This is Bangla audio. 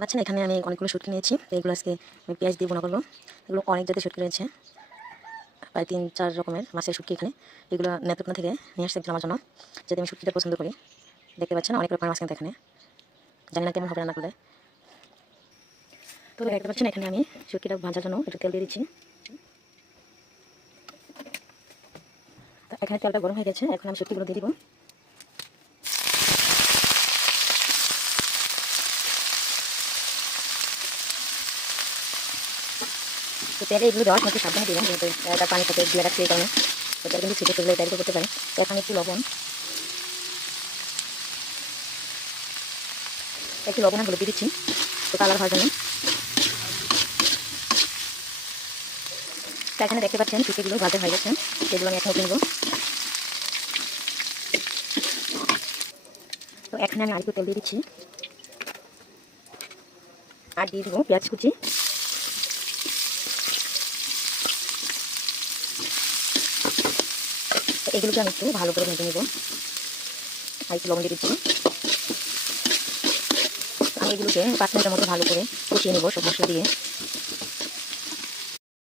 পাচ্ছেন এখানে আমি অনেকগুলো শুটকি নিয়েছি, তো এগুলো আজকে আমি পেঁয়াজ দিয়ে বোনা করবো। এগুলো অনেক জাতের শুটকি রয়েছে, প্রায় 3-4 রকমের মাছের শুটকি এখানে। এগুলো নেত্রকোনা থেকে নিয়ে আসছে আমার জন্য, যদি আমি শুটকিটা পছন্দ করি। দেখতে পাচ্ছেন অনেক রকমের মাছ কিন্তু এখানে, জানি না কেমন হবে রান্না করলে। তো দেখতে পাচ্ছেন এখানে আমি শুটকিটা ভাজার জন্য একটু তেল দিয়ে দিচ্ছি। তো এখানে তেলটা গরম হয়ে গেছে, এখন আমি শুটকিগুলো দিয়ে দিব। তো তেলে এগুলো দেওয়ার সময় একটু সাবধানে দিবেন, যেহেতু এটা পানির সাথে দিয়ে রাখছি, এই কারণে তো তেল কিন্তু ছিটে চলে ডাইরেক্ট করতে পারে। তো এখানে একটু লবণ আর হলুদ দিয়ে দিচ্ছি, তো কালার হওয়ার জন্য। তো এখানে দেখতে পাচ্ছেন শুটকিগুলো ভাজা হয়ে গেছে, সেগুলো আমি এখন উঠে নেব। তো এখানে আমি আরেকটু তেল দিয়ে দিচ্ছি, আর দিয়ে দিব পেঁয়াজ কুচি। তো এগুলোকে আমি একটু ভালো করে ভেজে নেব, আর একটু লবণ দিয়ে দিচ্ছি। আমি এগুলোকে 5 মিনিটের মতো ভালো করে কষিয়ে নেব সব মশলা দিয়ে।